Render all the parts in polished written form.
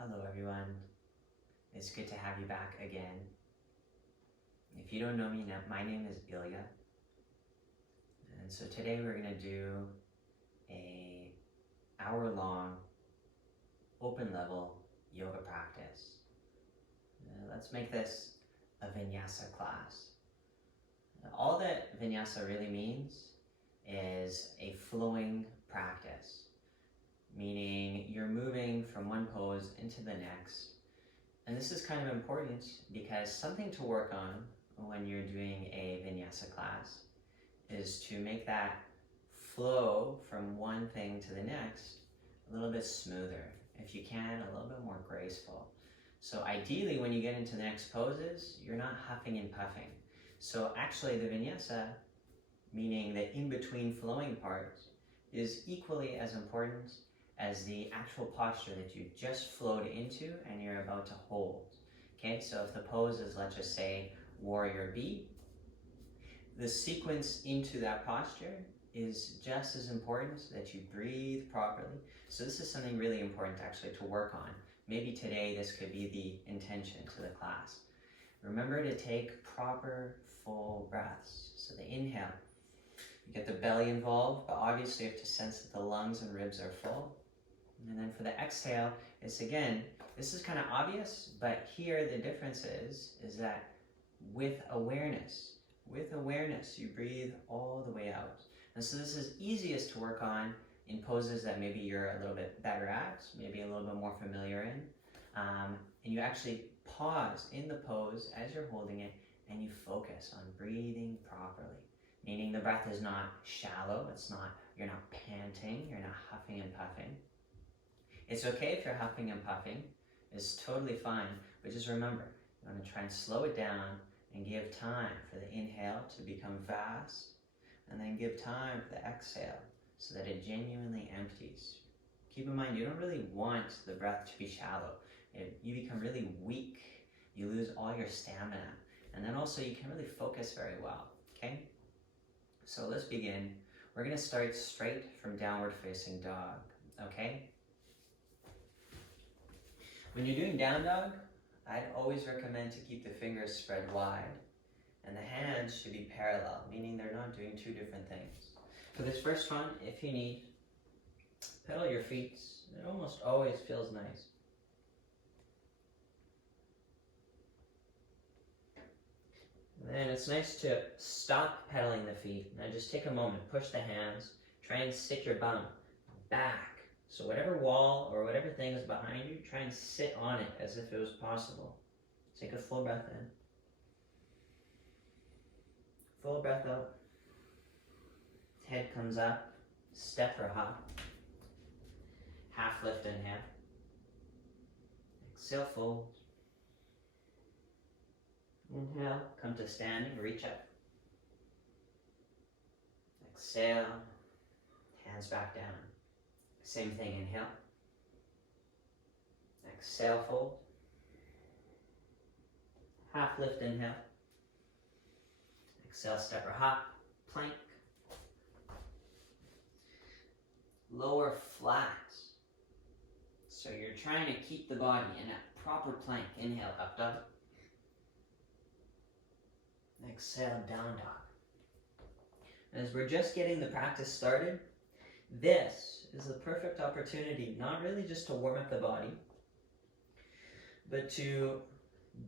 Hello everyone, it's good to have you back again. If you don't know me, my name is Ilya, and so today we're going to do a hour-long open level yoga practice. Let's make this a Vinyasa class. All that Vinyasa really means is a flowing practice, meaning you're moving from one pose into the next. And this is kind of important because something to work on when you're doing a Vinyasa class is to make that flow from one thing to the next a little bit smoother. If you can, a little bit more graceful. So ideally, when you get into the next poses, you're not huffing and puffing. So actually the Vinyasa, meaning the in-between flowing part, is equally as important as the actual posture that you just flowed into and you're about to hold. Okay, so if the pose is, let's just say, Warrior B, the sequence into that posture is just as important, that you breathe properly. So this is something really important actually to work on. Maybe today this could be the intention to the class. Remember to take proper full breaths. So the inhale, you get the belly involved, but obviously you have to sense that the lungs and ribs are full. And then for the exhale, it's again, this is kind of obvious, but here the difference is that with awareness, you breathe all the way out. And so this is easiest to work on in poses that maybe you're a little bit better at, maybe a little bit more familiar in. And you actually pause in the pose as you're holding it and you focus on breathing properly. Meaning the breath is not shallow, you're not panting, you're not huffing and puffing. It's okay if you're huffing and puffing, it's totally fine, but just remember, you want to try and slow it down and give time for the inhale to become vast, and then give time for the exhale so that it genuinely empties. Keep in mind, you don't really want the breath to be shallow. You become really weak, you lose all your stamina, and then also you can't really focus very well, okay? So let's begin. We're going to start straight from downward facing dog, okay? When you're doing down dog, I'd always recommend to keep the fingers spread wide and the hands should be parallel, meaning they're not doing two different things. For this first one, if you need, pedal your feet. It almost always feels nice. And then it's nice to stop pedaling the feet. Now just take a moment, push the hands, try and sit your bum back. So whatever wall or whatever thing is behind you, try and sit on it as if it was possible. Take a full breath in. Full breath out. Head comes up, step or hop. Half lift inhale. Exhale, fold. Inhale, come to standing, reach up. Exhale, hands back down. Same thing, inhale. Exhale, fold. Half lift, inhale. Exhale, step or hop, plank. Lower flat. So you're trying to keep the body in a proper plank. Inhale, up dog. Exhale, down dog. As we're just getting the practice started, this is the perfect opportunity, not really just to warm up the body, but to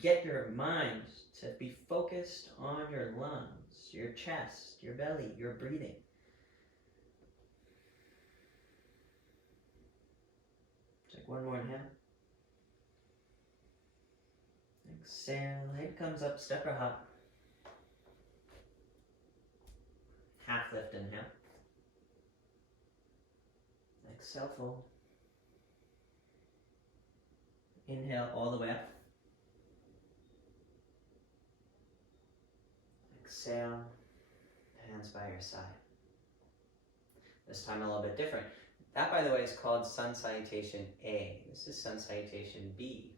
get your mind to be focused on your lungs, your chest, your belly, your breathing. Take one more inhale. Exhale, head comes up, step or hop. Half lift, inhale. Exhale, fold. Inhale all the way up. Exhale, hands by your side. This time a little bit different. That, by the way, is called Sun Salutation A. This is Sun Salutation B.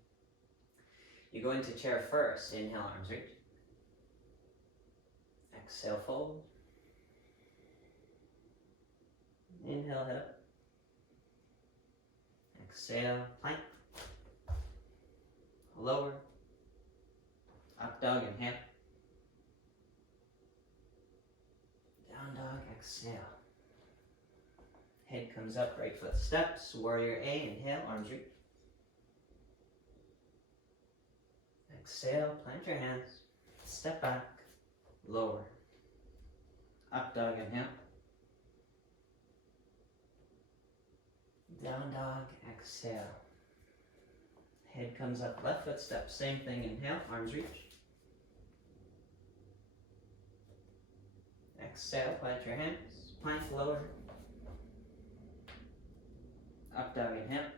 You go into chair first. Inhale, arms reach. Exhale, fold. Inhale, head up. Exhale, plank. lower. Up dog, inhale. Down dog, exhale. Head comes up, right foot steps. Warrior A, inhale, arms reach. Exhale, plant your hands. Step back, lower. Up dog, inhale. Down dog, exhale. Head comes up, left foot step, same thing, inhale, arms reach. Exhale, plant your hands, plank lower. Up dog, inhale.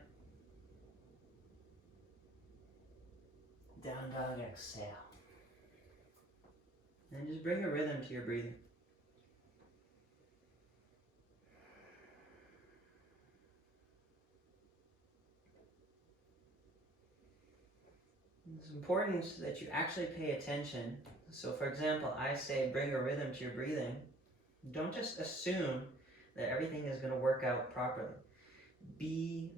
Down dog, exhale. And just bring a rhythm to your breathing. It's important that you actually pay attention. So for example, I say bring a rhythm to your breathing. Don't just assume that everything is going to work out properly. Be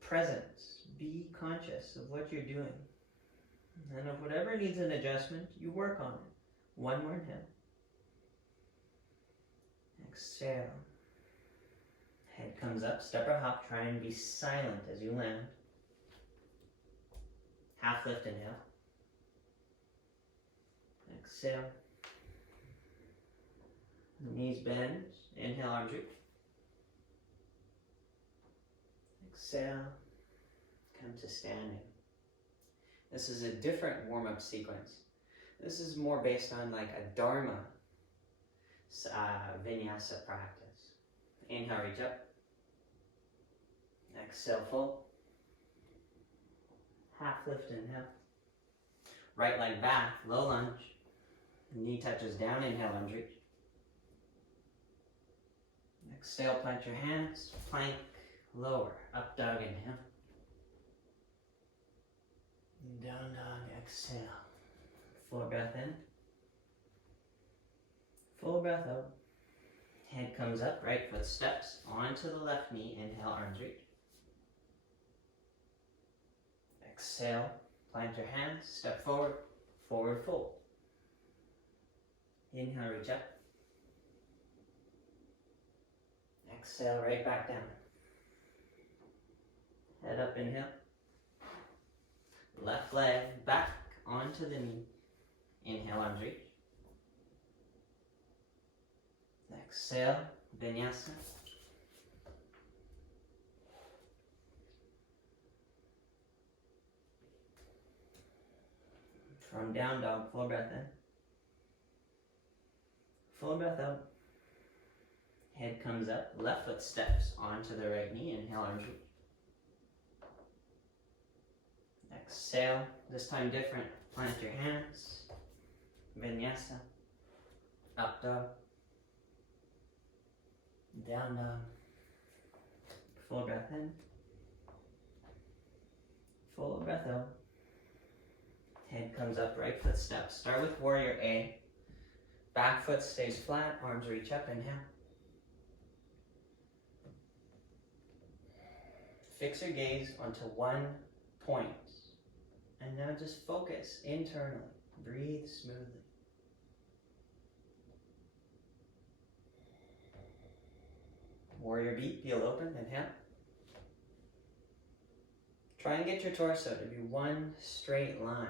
present. Be conscious of what you're doing. And if whatever needs an adjustment, you work on it. One more inhale. Exhale. Head comes up, step or hop. Try and be silent as you land. Half lift, inhale. Exhale. Knees bend. Inhale, arms reach. Exhale. Come to standing. This is a different warm-up sequence. This is more based on like a Dharma Vinyasa practice. Inhale, reach up. Exhale, fold. Half lift, inhale. Right leg back, low lunge. Knee touches down, inhale, arms reach. Exhale, plant your hands, plank, lower. Up dog, inhale. Down dog, exhale. Full breath in. Full breath out. Head comes up, right foot steps onto the left knee. Inhale, arms reach. Exhale, plant your hands, step forward, forward fold. Inhale, reach up. Exhale, right back down. Head up, inhale. Left leg back onto the knee. Inhale, arms reach. Exhale, Vinyasa. From down dog, full breath in. Full breath out. Head comes up, left foot steps onto the right knee. Inhale, arms reach. Exhale, this time different. Plant your hands. Vinyasa. Up dog. Down dog. Full breath in. Full breath out. Head comes up, right foot steps. Start with warrior A. Back foot stays flat, arms reach up, inhale. Fix your gaze onto one point. And now just focus internally. Breathe smoothly. Warrior B, peel open, inhale. Try and get your torso to be one straight line.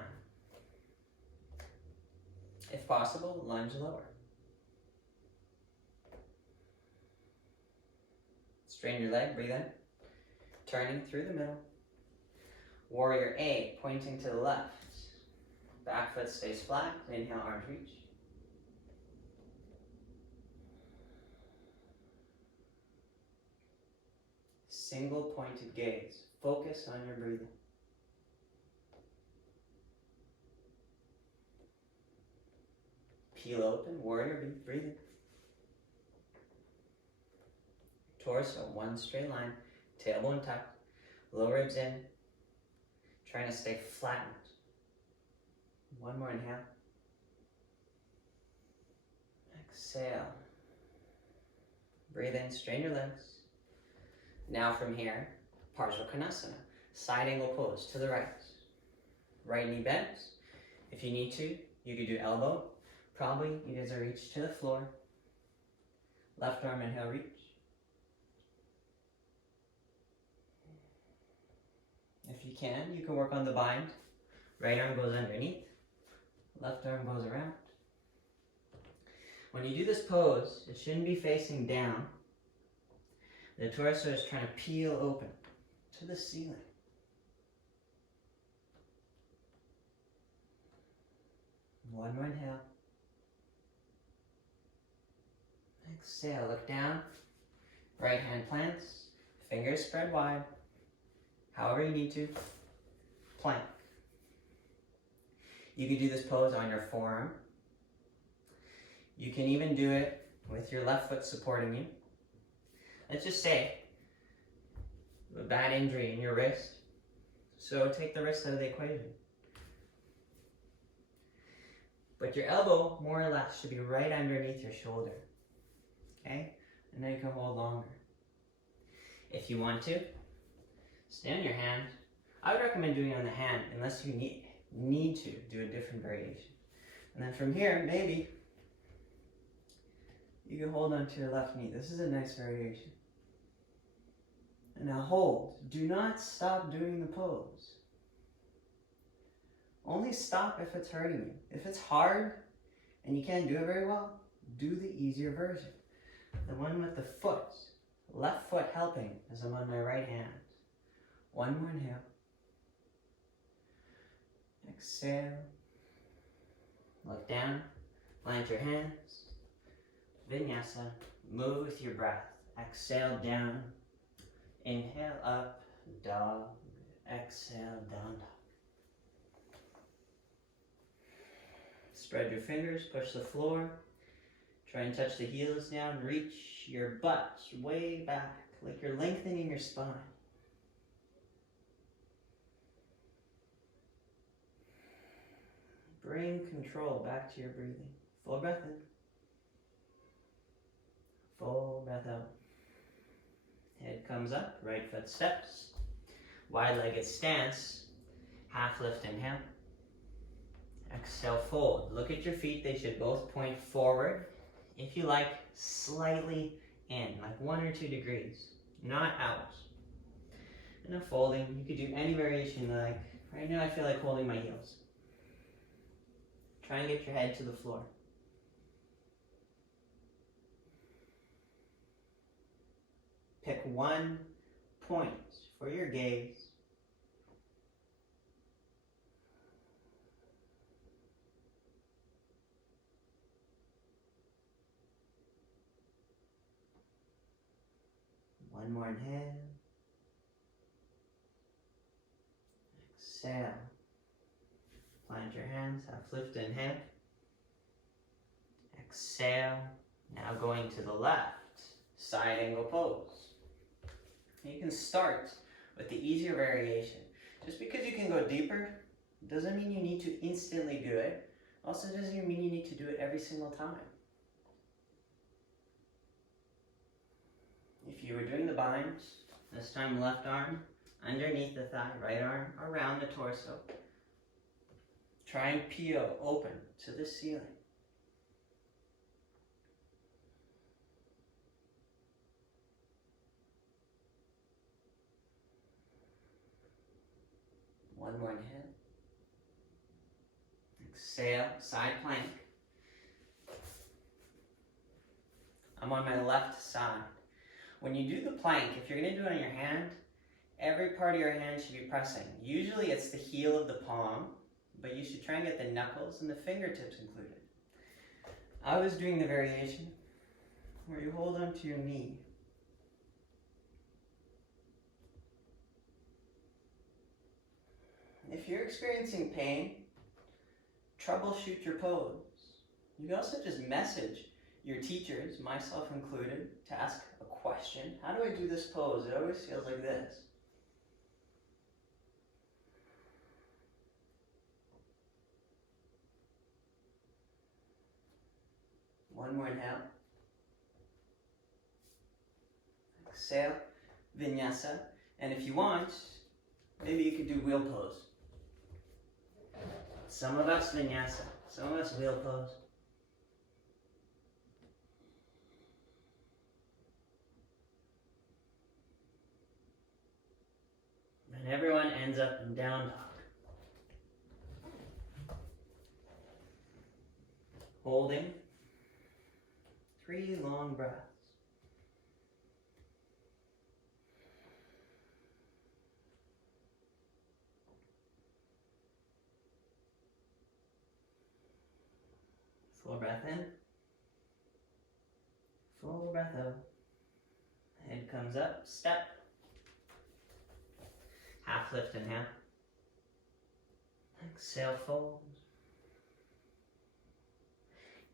If possible, lunge lower. Straighten your leg, breathe in. Turning through the middle. Warrior A, pointing to the left. Back foot stays flat. Inhale, arms reach. Single pointed gaze. Focus on your breathing. Peel open, warrior B, breathing. Torso, one straight line. Tailbone tucked. Lower ribs in. Trying to stay flattened. One more inhale. Exhale. Breathe in, straighten your legs. Now from here, Parsvakonasana. Side angle pose to the right. right knee bent. If you need to, you could do elbow. Probably you guys are reach to the floor. Left arm, inhale, reach. If you can work on the bind. Right arm goes underneath. Left arm goes around. When you do this pose, it shouldn't be facing down. The torso is trying to peel open to the ceiling. One more inhale. Exhale, look down. Right hand plants, fingers spread wide. However you need to. Plank. You can do this pose on your forearm. You can even do it with your left foot supporting you. Let's just say a bad injury in your wrist, so take the wrist out of the equation. But your elbow, more or less, should be right underneath your shoulder. Okay? And then you can hold longer. If you want to, stay on your hand. I would recommend doing it on the hand unless you need to do a different variation. And then from here, maybe you can hold onto your left knee. This is a nice variation. And now hold. Do not stop doing the pose. Only stop if it's hurting you. If it's hard and you can't do it very well, do the easier version. The one with the foot, left foot helping as I'm on my right hand. One more inhale. Exhale. Look down. Plant your hands. Vinyasa. Move with your breath. Exhale down. Inhale up. Dog. Exhale down dog. Spread your fingers. Push the floor. Try and touch the heels down. Reach your butt way back, like you're lengthening your spine. Bring control back to your breathing. Full breath in. Full breath out. Head comes up, right foot steps. Wide-legged stance. Half lift, inhale. Exhale, fold. Look at your feet. They should both point forward. If you like, slightly in, like 1 or 2 degrees, not out. And now folding, you could do any variation you like. Right now I feel like holding my heels. Try and get your head to the floor. Pick one point for your gaze. One more inhale. Exhale. Plant your hands, half lift, inhale. Exhale. Now going to the left, side angle pose. You can start with the easier variation. Just because you can go deeper doesn't mean you need to instantly do it. Also doesn't mean you need to do it every single time. If you were doing the bind, this time left arm underneath the thigh, right arm around the torso. Try and peel open to the ceiling. One more inhale. Exhale, side plank. I'm on my left side. When you do the plank, if you're going to do it on your hand, every part of your hand should be pressing. Usually it's the heel of the palm, but you should try and get the knuckles and the fingertips included. I was doing the variation where you hold onto your knee. If you're experiencing pain, troubleshoot your pose. You can also just message your teachers, myself included, to ask a question. How do I do this pose? It always feels like this. One more inhale. Exhale, Vinyasa. And if you want, maybe you could do wheel pose. Some of us vinyasa, some of us wheel pose. And everyone ends up in down dog. Holding 3 long breaths. Full breath in. Full breath out. Head comes up, step. Half lift, inhale. Exhale, fold.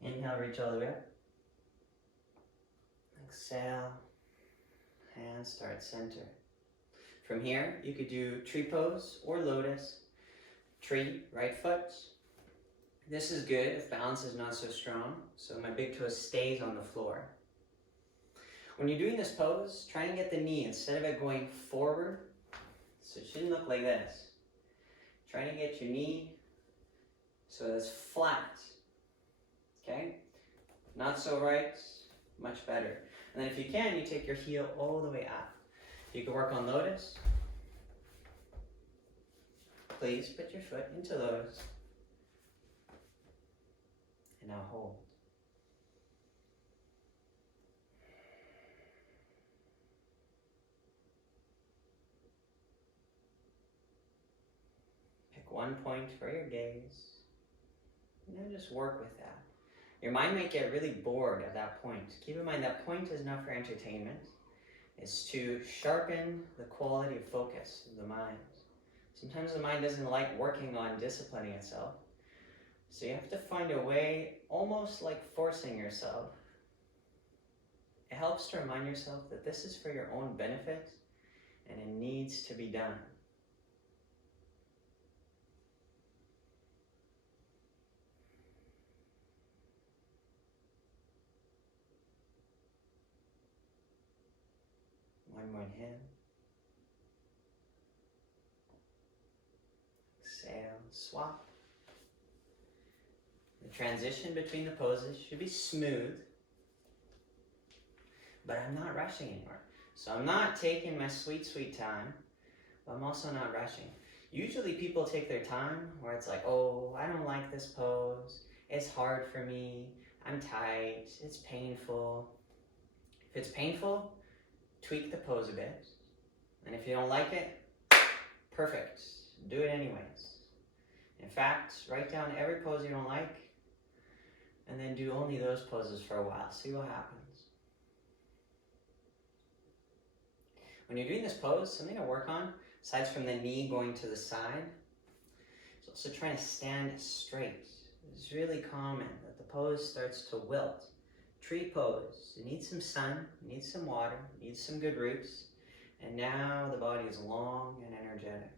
Inhale, reach all the way up. Exhale, hands start center. From here, you could do tree pose or lotus. Tree, right foot. This is good if balance is not so strong, so my big toe stays on the floor. When you're doing this pose, try and get the knee, instead of it going forward, so it shouldn't look like this. Try to get your knee so it's flat, okay? Not so right, much better. And then if you can, you take your heel all the way up. You can work on lotus. Please put your foot into lotus. And now hold. Pick one point for your gaze. And then just work with that. Your mind might get really bored at that point. Keep in mind that point is not for entertainment. It's to sharpen the quality of focus of the mind. Sometimes the mind doesn't like working on disciplining itself. So you have to find a way, almost like forcing yourself. It helps to remind yourself that this is for your own benefit and it needs to be done. One more inhale. Exhale, swap. The transition between the poses should be smooth, but I'm not rushing anymore. So I'm not taking my sweet, sweet time, but I'm also not rushing. Usually people take their time where it's like, oh, I don't like this pose. It's hard for me. I'm tight. It's painful. If it's painful, tweak the pose a bit. And if you don't like it, perfect. Do it anyways. In fact, write down every pose you don't like, and then do only those poses for a while. See what happens. When you're doing this pose, something to work on, aside from the knee going to the side, is also trying to stand straight. It's really common that the pose starts to wilt. Tree pose, you need some sun, you need some water, you need some good roots, and now the body is long and energetic.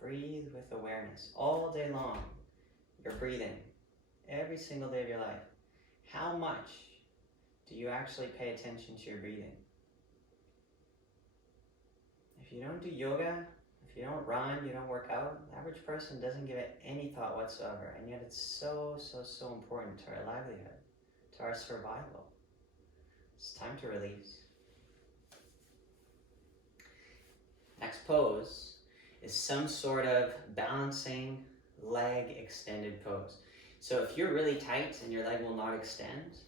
Breathe with awareness all day long. You're breathing every single day of your life. How much do you actually pay attention to your breathing? If you don't do yoga, if you don't run, you don't work out, the average person doesn't give it any thought whatsoever, and yet it's so important to our livelihood, to our survival. It's time to release. Next pose is some sort of balancing leg extended pose. So if you're really tight and your leg will not extend,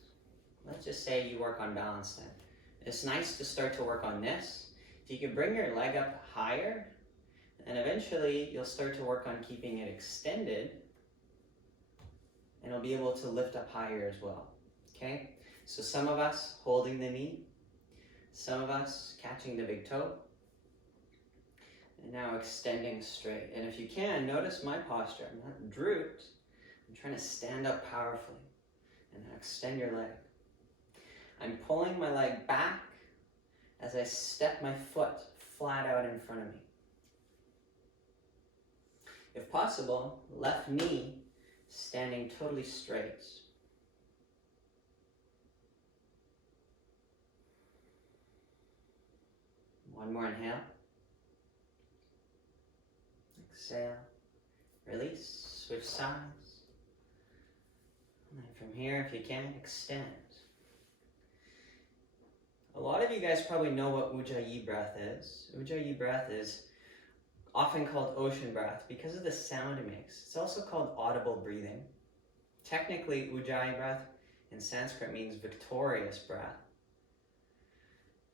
let's just say you work on balance then. It's nice to start to work on this. If you can bring your leg up higher, and eventually you'll start to work on keeping it extended, and you'll be able to lift up higher as well, okay? So some of us holding the knee, some of us catching the big toe, and now extending straight. And if you can, notice my posture. I'm not drooped. I'm trying to stand up powerfully. And now extend your leg. I'm pulling my leg back as I step my foot flat out in front of me. If possible, left knee standing totally straight. One more inhale. Exhale. Release. Switch sides. And then from here, if you can, extend. A lot of you guys probably know what Ujjayi breath is. Ujjayi breath is often called ocean breath because of the sound it makes. It's also called audible breathing. Technically, Ujjayi breath in Sanskrit means victorious breath.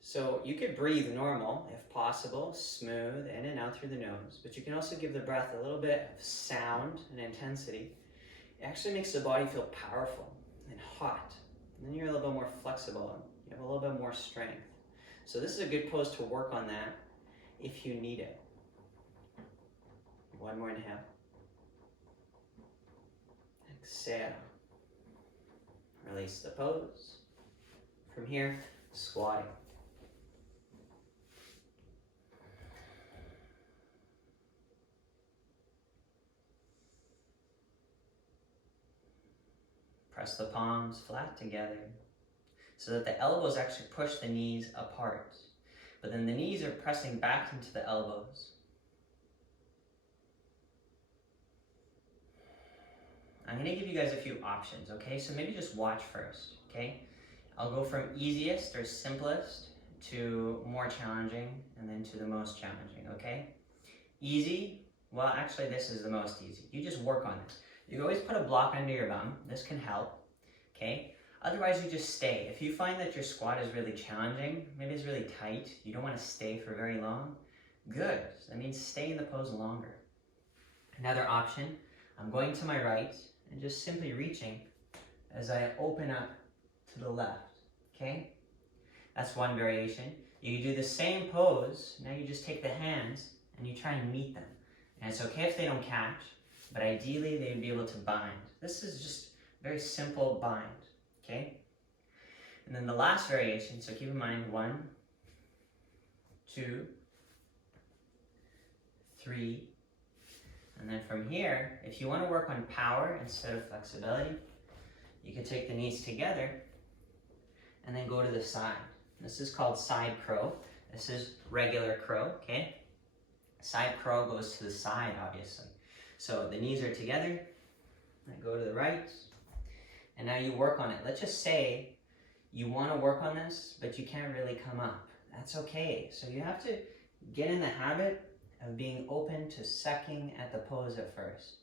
So you could breathe normal, if possible, smooth, in and out through the nose, but you can also give the breath a little bit of sound and intensity. It actually makes the body feel powerful and hot. And then you're a little bit more flexible and you have a little bit more strength. So this is a good pose to work on that if you need it. One more inhale. Exhale. Release the pose. From here, squatting. Press the palms flat together so that the elbows actually push the knees apart. But then the knees are pressing back into the elbows. I'm going to give you guys a few options, okay? So maybe just watch first, okay? I'll go from easiest or simplest to more challenging and then to the most challenging, okay? Easy, well actually this is the most easy. You just work on this. You can always put a block under your bum. This can help, okay? Otherwise you just stay. If you find that your squat is really challenging, maybe it's really tight, you don't want to stay for very long, good. That means stay in the pose longer. Another option, I'm going to my right and just simply reaching as I open up to the left, okay? That's one variation. You can do the same pose, now you just take the hands and you try and meet them. And it's okay if they don't catch, but ideally they would be able to bind. This is just very simple bind, okay? And then the last variation, so keep in mind 1, 2, 3, and then from here, if you want to work on power instead of flexibility, you can take the knees together and then go to the side. This is called side crow. This is regular crow, okay? Side crow goes to the side, obviously. So the knees are together, and go to the right, and now you work on it. Let's just say you want to work on this, but you can't really come up. That's okay. So you have to get in the habit of being open to sucking at the pose at first.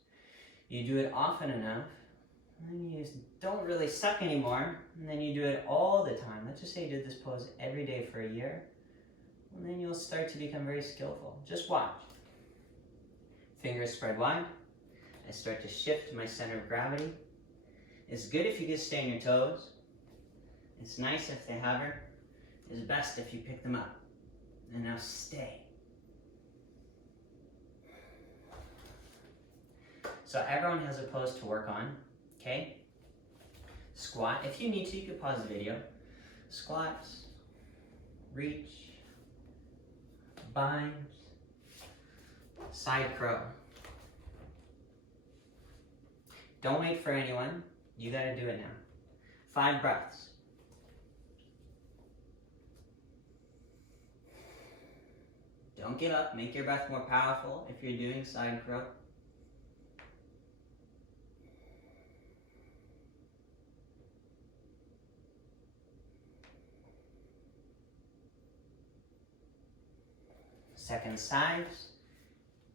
You do it often enough, and then you don't really suck anymore, and then you do it all the time. Let's just say you did this pose every day for a year, and then you'll start to become very skillful. Just watch. Fingers spread wide. I start to shift my center of gravity. It's good if you can stay on your toes. It's nice if they hover. It's best if you pick them up. And now stay. So everyone has a pose to work on, okay? Squat. If you need to, you could pause the video. Squat, reach, bind, side crow. Don't wait for anyone. You gotta do it now. 5 breaths. Don't give up. Make your breath more powerful if you're doing side crow. Second sides.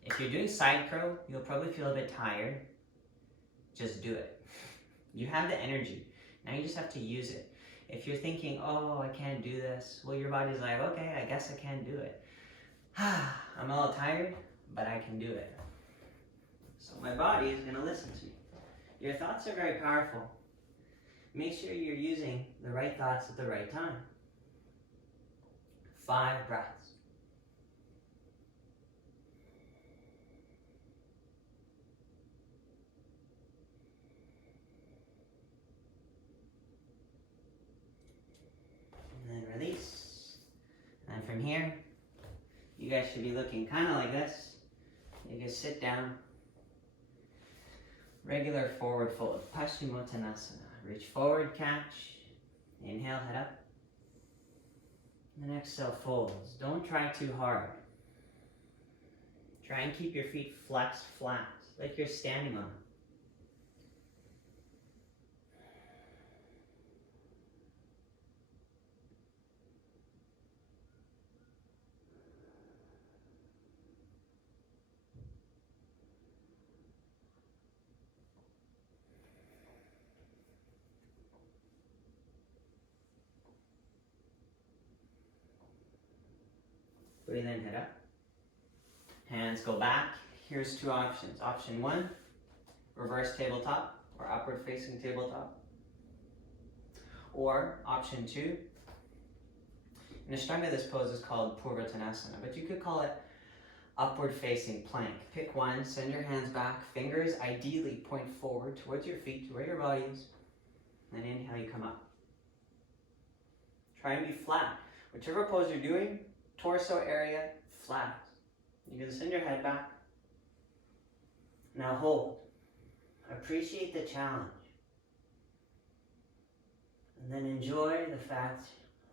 If you're doing side crow, you'll probably feel a bit tired. Just do it. You have the energy. Now you just have to use it. If you're thinking, oh, I can't do this, well, your body's like, okay, I guess I can't do it. I'm a little tired, but I can do it. So my body is going to listen to me. Your thoughts are very powerful. Make sure you're using the right thoughts at the right time. 5 breaths. And then release. And from here, you guys should be looking kind of like this. You can sit down. Regular forward fold, Paschimottanasana. Reach forward, catch. Inhale, head up. And then exhale, folds. Don't try too hard. Try and keep your feet flexed flat, like you're standing on them. Breathe in, head up. Hands go back. Here's two options. Option one, reverse tabletop or upward facing tabletop. Or option two, in Ashtanga this pose is called Purvattanasana, but you could call it upward facing plank. Pick one, send your hands back, fingers ideally point forward towards your feet, to where your body is. Then inhale, you come up. Try and be flat. Whichever pose you're doing, torso area, flat. You can send your head back. Now hold. Appreciate the challenge. And then enjoy the fact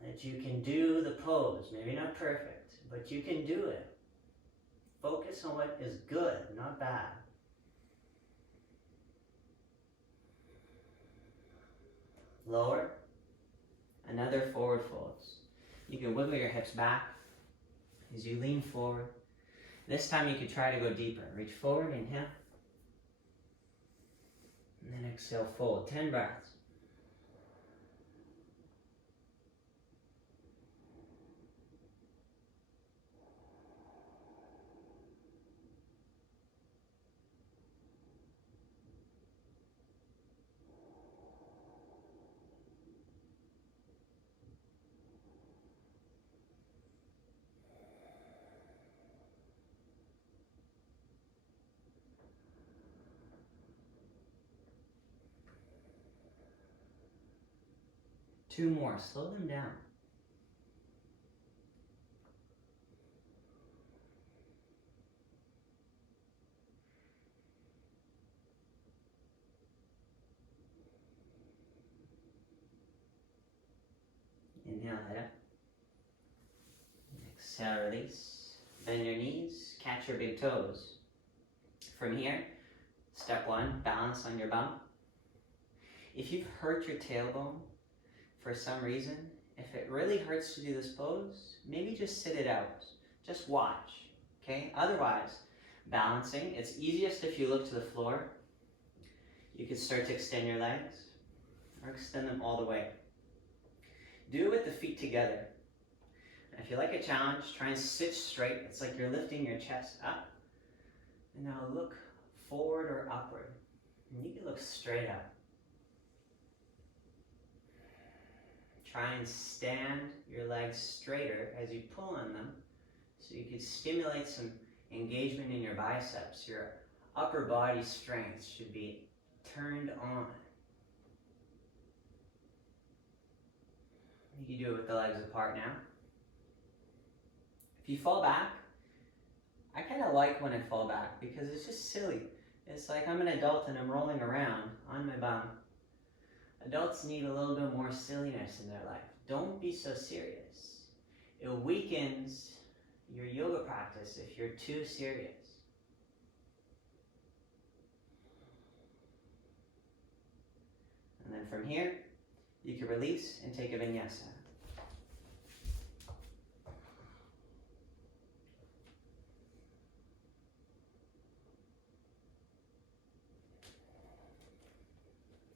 that you can do the pose. Maybe not perfect, but you can do it. Focus on what is good, not bad. Lower. Another forward folds. You can wiggle your hips back as you lean forward. This time you could try to go deeper. Reach forward, inhale. And then exhale, fold. 10 breaths. Two more. Slow them down. Inhale, head up. Exhale, release. Bend your knees. Catch your big toes. From here, step one, balance on your bum. If you've hurt your tailbone for some reason, if it really hurts to do this pose, maybe just sit it out. Just watch, okay? Otherwise, balancing, it's easiest if you look to the floor. You can start to extend your legs or extend them all the way. Do it with the feet together. And if you like a challenge, try and sit straight. It's like you're lifting your chest up. And now look forward or upward. And you can look straight up. Try and stand your legs straighter as you pull on them, so you can stimulate some engagement in your biceps. Your upper body strength should be turned on. You can do it with the legs apart now. If you fall back, I kind of like when I fall back because it's just silly. It's like I'm an adult and I'm rolling around on my bum. Adults need a little bit more silliness in their life. Don't be so serious. It weakens your yoga practice if you're too serious. And then from here, you can release and take a vinyasa.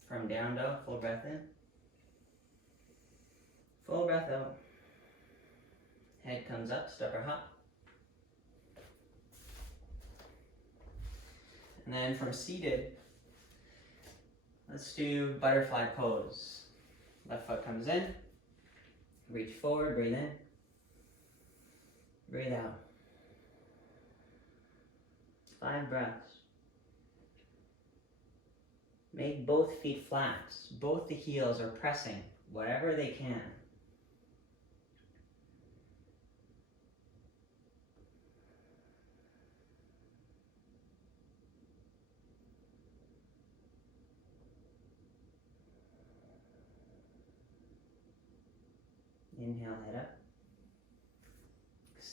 From down dog, full breath in. Full breath out. Head comes up, step or hop. And then from seated, let's do butterfly pose. Left foot comes in. Reach forward, breathe in. Breathe out. 5 breaths. Make both feet flat. Both the heels are pressing, whatever they can. Inhale, head up.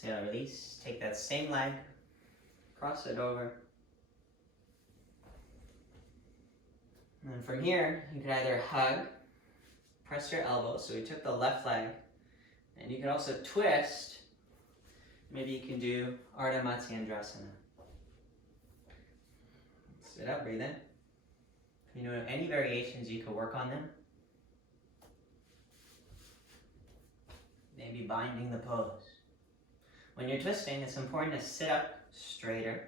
Exhale, release. Take that same leg, cross it over. And then from here, you could either hug, press your elbows. So we took the left leg, and you could also twist. Maybe you can do Ardha Matsyendrasana. Sit up, breathe in. You know, any variations, you could work on them. Maybe binding the pose. When you're twisting, it's important to sit up straighter.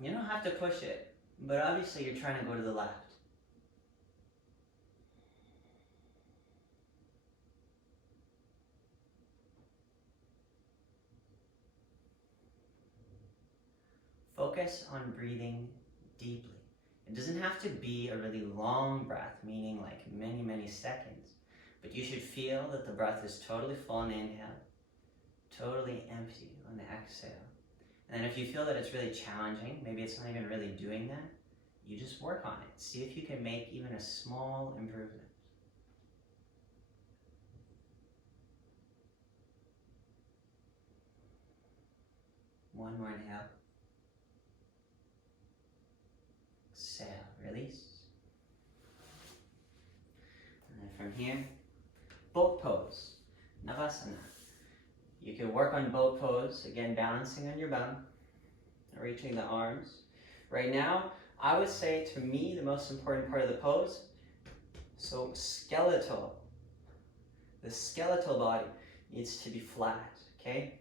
You don't have to push it, but obviously you're trying to go to the left. Focus on breathing deeply. It doesn't have to be a really long breath, meaning like many, many seconds, but you should feel that the breath is totally full on the inhale, totally empty on the exhale. And then if you feel that it's really challenging, maybe it's not even really doing that, you just work on it. See if you can make even a small improvement. One more inhale. Exhale, release. And then from here, boat pose, Navasana. You can work on boat pose, again balancing on your bum, reaching the arms. Right now, I would say to me the most important part of the pose, so skeletal. The skeletal body needs to be flat, okay?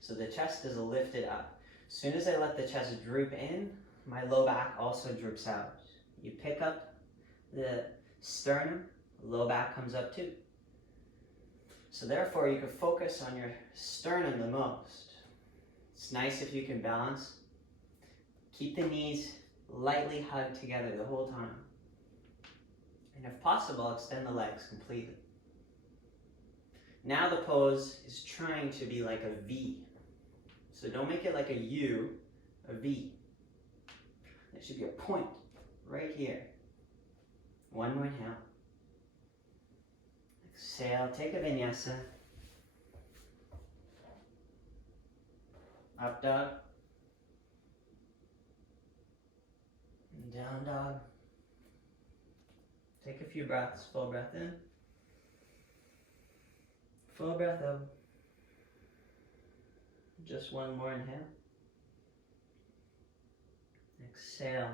So the chest is lifted up. As soon as I let the chest droop in, my low back also droops out. You pick up the sternum, low back comes up too. So therefore you can focus on your sternum the most. It's nice if you can balance. Keep the knees lightly hugged together the whole time. And if possible, extend the legs completely. Now the pose is trying to be like a V. So don't make it like a U, a V. There should be a point right here. One more inhale. Exhale, take a vinyasa. Up dog. And down dog. Take a few breaths, full breath in. Full breath out. Just one more inhale. Exhale.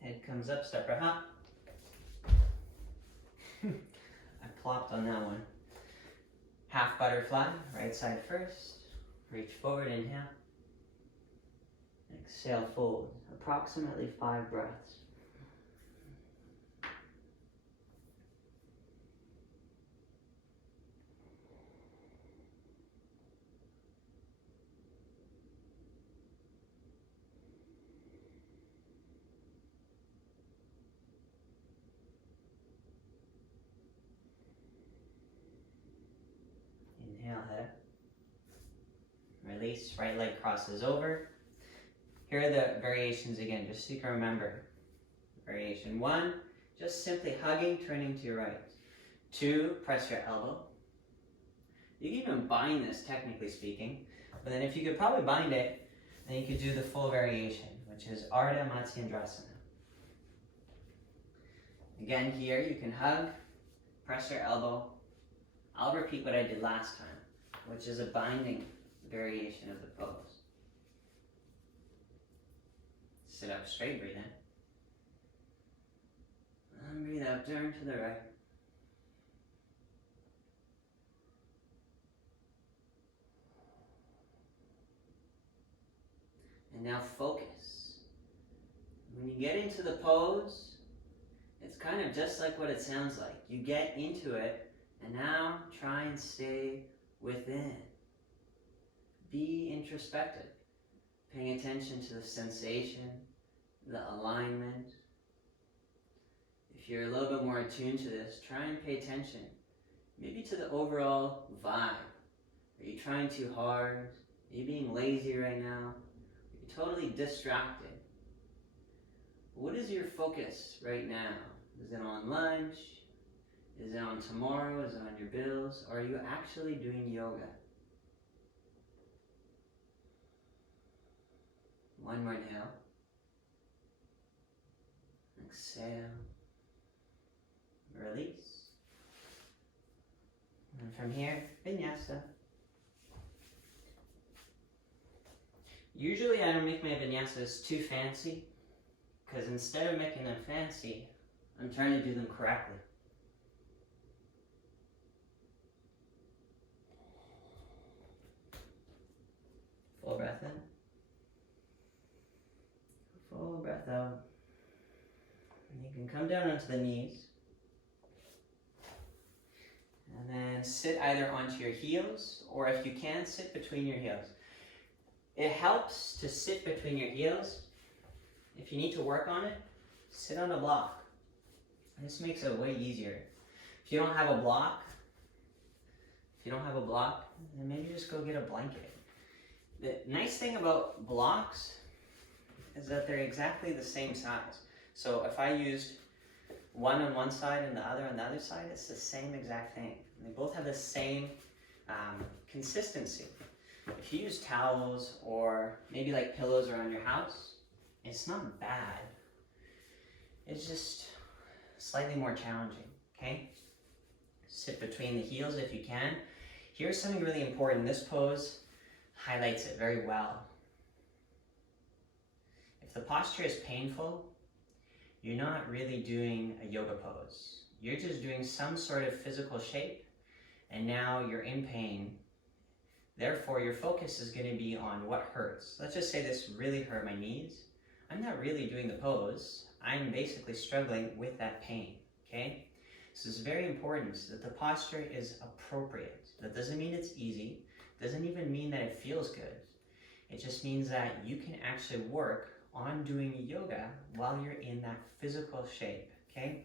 Head comes up, step right hop. I plopped on that one. Half butterfly, right side first. Reach forward, inhale. Exhale, fold. Approximately 5 breaths. Inhale, head up. Release, right leg crosses over. Here are the variations again, just so you can remember. Variation 1, just simply hugging, turning to your right. 2, press your elbow. You can even bind this, technically speaking, but then if you could probably bind it, then you could do the full variation, which is Ardha Matsyendrasana. Again, here you can hug, press your elbow. I'll repeat what I did last time, which is a binding variation of the pose. Sit up straight, breathe in. And breathe out, turn to the right. And now focus. When you get into the pose, it's kind of just like what it sounds like. You get into it, and now try and stay within. Be introspective, paying attention to the sensation, the alignment. If you're a little bit more attuned to this, try and pay attention, maybe to the overall vibe. Are you trying too hard? Are you being lazy right now? Are you totally distracted? What is your focus right now? Is it on lunch? Is it on tomorrow? Is it on your bills? Or are you actually doing yoga? One more inhale. Exhale. Release. And from here, Vinyasa. Usually I don't make my Vinyasas too fancy, because instead of making them fancy, I'm trying to do them correctly. Full breath in. Full breath out. And you can come down onto the knees. And then sit either onto your heels, or if you can, sit between your heels. It helps to sit between your heels. If you need to work on it, sit on a block. This makes it way easier. If you don't have a block, then maybe just go get a blanket. The nice thing about blocks is that they're exactly the same size. So if I used one on one side and the other on the other side, it's the same exact thing. And they both have the same consistency. If you use towels or maybe like pillows around your house, it's not bad. It's just slightly more challenging, okay? Sit between the heels if you can. Here's something really important. This pose highlights it very well. If the posture is painful, you're not really doing a yoga pose. You're just doing some sort of physical shape, and now you're in pain. Therefore, your focus is going to be on what hurts. Let's just say this really hurt my knees. I'm not really doing the pose. I'm basically struggling with that pain, okay? So it's very important that the posture is appropriate. That doesn't mean it's easy. Doesn't even mean that it feels good. It just means that you can actually work on doing yoga while you're in that physical shape, okay?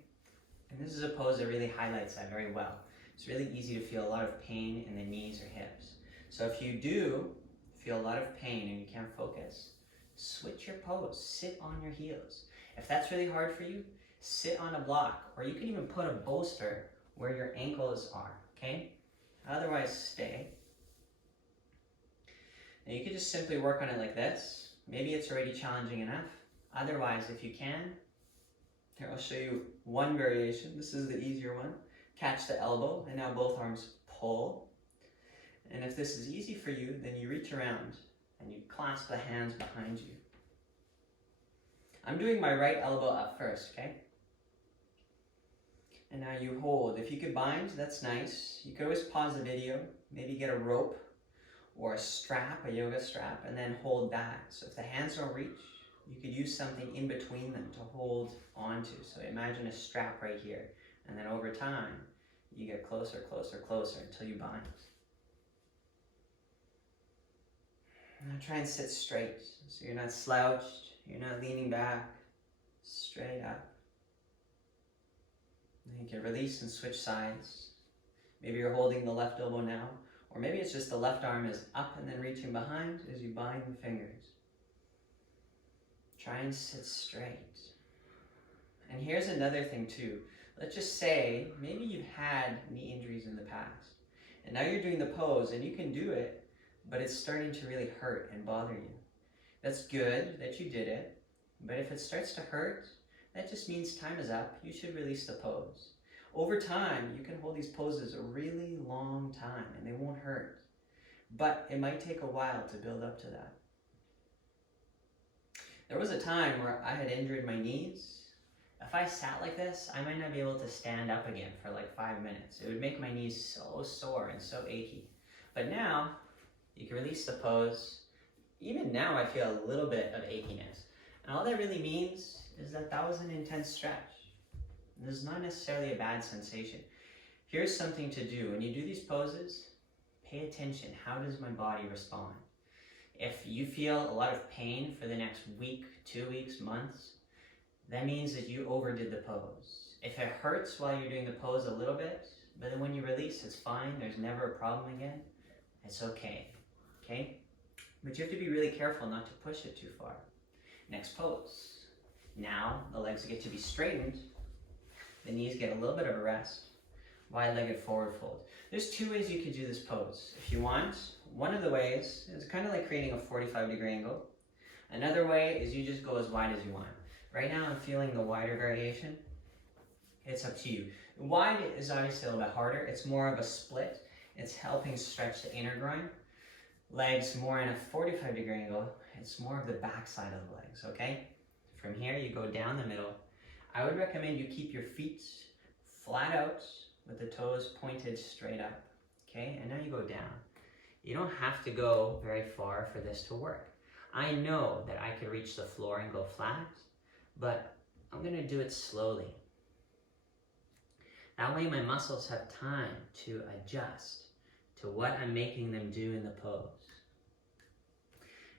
And this is a pose that really highlights that very well. It's really easy to feel a lot of pain in the knees or hips. So if you do feel a lot of pain and you can't focus, switch your pose, sit on your heels. If that's really hard for you, sit on a block, or you can even put a bolster where your ankles are, okay? Otherwise, stay. Now you can just simply work on it like this. Maybe it's already challenging enough. Otherwise, if you can, here I'll show you one variation. This is the easier one. Catch the elbow, and now both arms pull. And if this is easy for you, then you reach around and you clasp the hands behind you. I'm doing my right elbow up first, okay? And now you hold. If you could bind, that's nice. You could always pause the video, maybe get a rope or a strap, a yoga strap, and then hold that. So if the hands don't reach, you could use something in between them to hold onto. So imagine a strap right here. And then over time, you get closer, closer, closer until you bind. Now try and sit straight. So you're not slouched, you're not leaning back, straight up. And you can release and switch sides. Maybe you're holding the left elbow now, or maybe it's just the left arm is up and then reaching behind as you bind the fingers. Try and sit straight. And here's another thing too. Let's just say maybe you've had knee injuries in the past, and now you're doing the pose and you can do it, but it's starting to really hurt and bother you. That's good that you did it, but if it starts to hurt, that just means time is up. You should release the pose. Over time, you can hold these poses a really long time and they won't hurt, but it might take a while to build up to that. There was a time where I had injured my knees. If I sat like this, I might not be able to stand up again for like 5 minutes. It would make my knees so sore and so achy. But now, you can release the pose. Even now I feel a little bit of achiness. And all that really means is that that was an intense stretch. This is not necessarily a bad sensation. Here's something to do. When you do these poses, pay attention. How does my body respond? If you feel a lot of pain for the next week, 2 weeks, months, that means that you overdid the pose. If it hurts while you're doing the pose a little bit, but then when you release, it's fine. There's never a problem again. It's okay. Okay? But you have to be really careful not to push it too far. Next pose. Now the legs get to be straightened. The knees get a little bit of a rest. wide-legged forward fold. There's two ways you could do this pose. If you want, one of the ways is kind of like creating a 45-degree angle. Another way is you just go as wide as you want. Right now I'm feeling the wider variation. It's up to you. Wide is obviously a little bit harder. It's more of a split. It's helping stretch the inner groin. Legs more in a 45-degree angle. It's more of the back side of the legs, okay? From here, you go down the middle. I would recommend you keep your feet flat out with the toes pointed straight up, okay? And now you go down. You don't have to go very far for this to work. I know that I could reach the floor and go flat, but I'm gonna do it slowly. That way my muscles have time to adjust to what I'm making them do in the pose.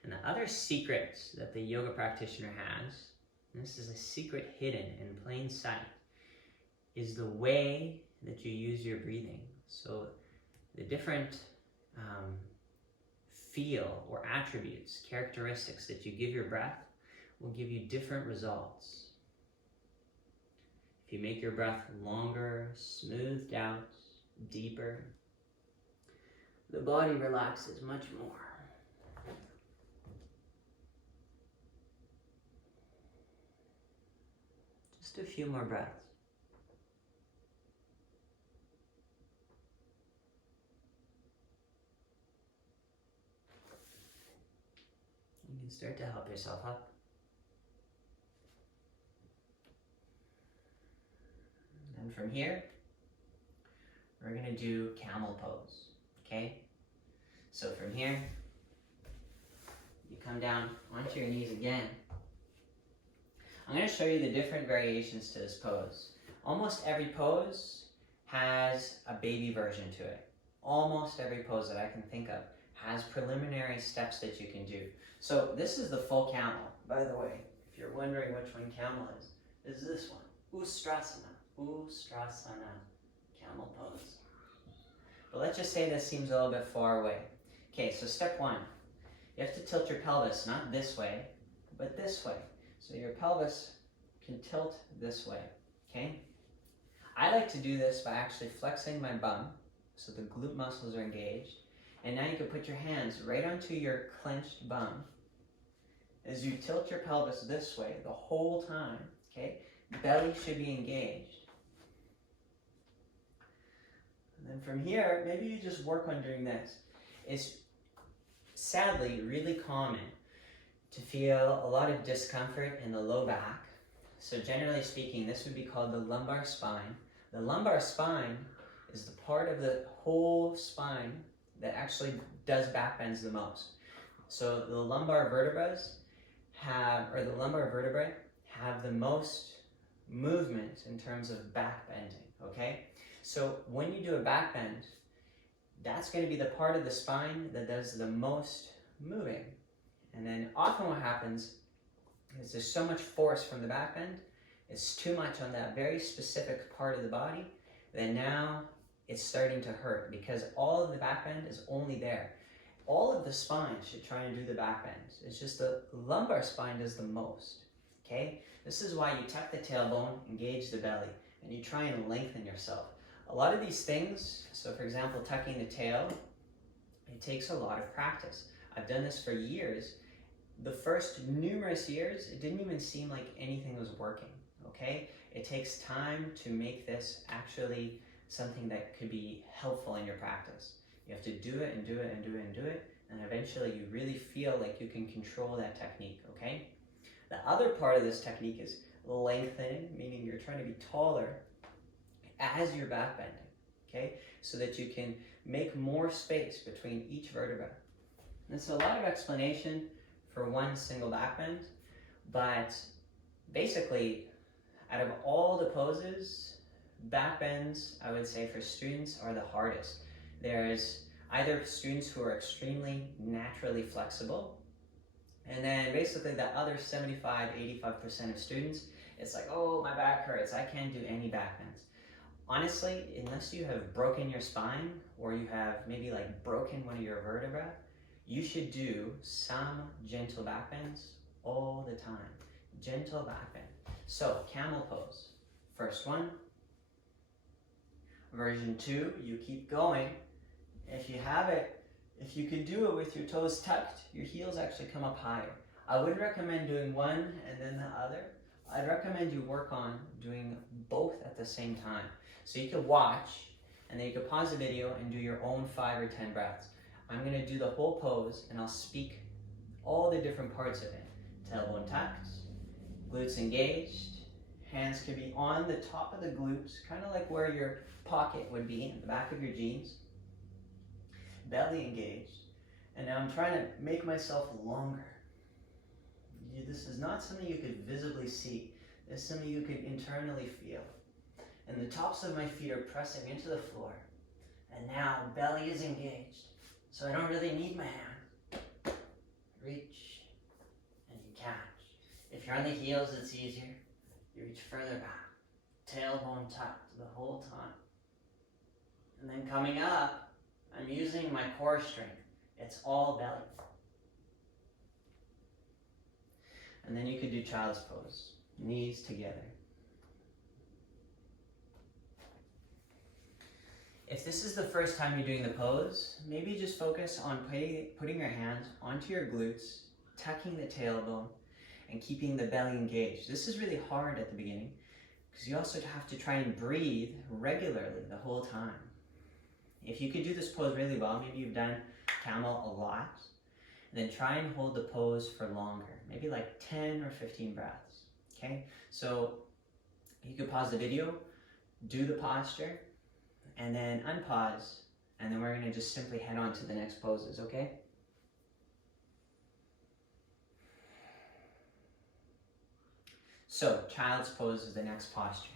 And the other secret that the yoga practitioner has, and this is a secret hidden in plain sight, is the way that you use your breathing. So the different feel or attributes, characteristics that you give your breath will give you different results. If you make your breath longer, smoothed out, deeper, the body relaxes much more. Just a few more breaths. You can start to help yourself up. And from here, we're gonna do camel pose, okay? So from here, you come down onto your knees again. I'm gonna show you the different variations to this pose. Almost every pose has a baby version to it. Almost every pose that I can think of has preliminary steps that you can do. So this is the full camel, by the way. If you're wondering which one camel is this one. Ustrasana. Ustrasana. Camel pose. But let's just say this seems a little bit far away. Okay, so step one. You have to tilt your pelvis, not this way, but this way. So your pelvis can tilt this way, okay? I like to do this by actually flexing my bum, so the glute muscles are engaged. And now you can put your hands right onto your clenched bum as you tilt your pelvis this way the whole time, okay? Belly should be engaged. And then from here, maybe you just work on doing this. It's sadly really common to feel a lot of discomfort in the low back. So generally speaking, this would be called the lumbar spine. The lumbar spine is the part of the whole spine that actually does back bends the most. So the lumbar vertebrae have the most movement in terms of back bending, okay? So when you do a back bend, that's going to be the part of the spine that does the most moving. And then often what happens is there's so much force from the back bend, it's too much on that very specific part of the body, that now it's starting to hurt because all of the back bend is only there. All of the spine should try and do the back bends. It's just the lumbar spine does the most, okay? This is why you tuck the tailbone, engage the belly, and you try and lengthen yourself. A lot of these things, so for example, tucking the tail, it takes a lot of practice. I've done this for years. The first numerous years, it didn't even seem like anything was working, okay? It takes time to make this actually something that could be helpful in your practice. You have to do it and do it and do it and do it, and eventually you really feel like you can control that technique, okay? The other part of this technique is lengthening, meaning you're trying to be taller as you're back bending, okay? So that you can make more space between each vertebra. And it's a lot of explanation for one single back bend, but basically, out of all the poses, back bends, I would say for students, are the hardest. There's either students who are extremely naturally flexible, and then basically the other 75-85% of students, it's like, oh, my back hurts, I can't do any back bends. Honestly, unless you have broken your spine, or you have maybe like broken one of your vertebrae, you should do some gentle back bends all the time. Gentle back bend. So, camel pose. First one. Version 2, you keep going. If you have it, if you can do it with your toes tucked, your heels actually come up higher. I wouldn't recommend doing one and then the other. I'd recommend you work on doing both at the same time. So you could watch, and then you could pause the video and do your own 5 or 10 breaths. I'm gonna do the whole pose, and I'll speak all the different parts of it. Tailbone tucked, glutes engaged, hands can be on the top of the glutes, kind of like where your pocket would be in the back of your jeans. Belly engaged, and now I'm trying to make myself longer. This is not something you could visibly see. This is something you could internally feel. And the tops of my feet are pressing into the floor. And now belly is engaged. So I don't really need my hand. Reach, and you catch. If you're on the heels, it's easier. You reach further back. Tailbone tucked the whole time. And then coming up, I'm using my core strength. It's all belly. And then you could do child's pose, knees together. If this is the first time you're doing the pose, maybe just focus on putting your hands onto your glutes, tucking the tailbone, and keeping the belly engaged. This is really hard at the beginning because you also have to try and breathe regularly the whole time. If you could do this pose really well, maybe you've done camel a lot, then try and hold the pose for longer, maybe like 10 or 15 breaths, okay? So you could pause the video, do the posture, and then unpause, and then we're gonna just simply head on to the next poses, okay? So, child's pose is the next posture.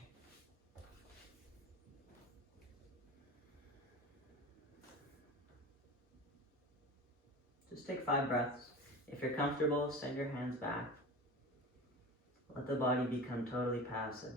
Just take 5 breaths. If you're comfortable, send your hands back. Let the body become totally passive.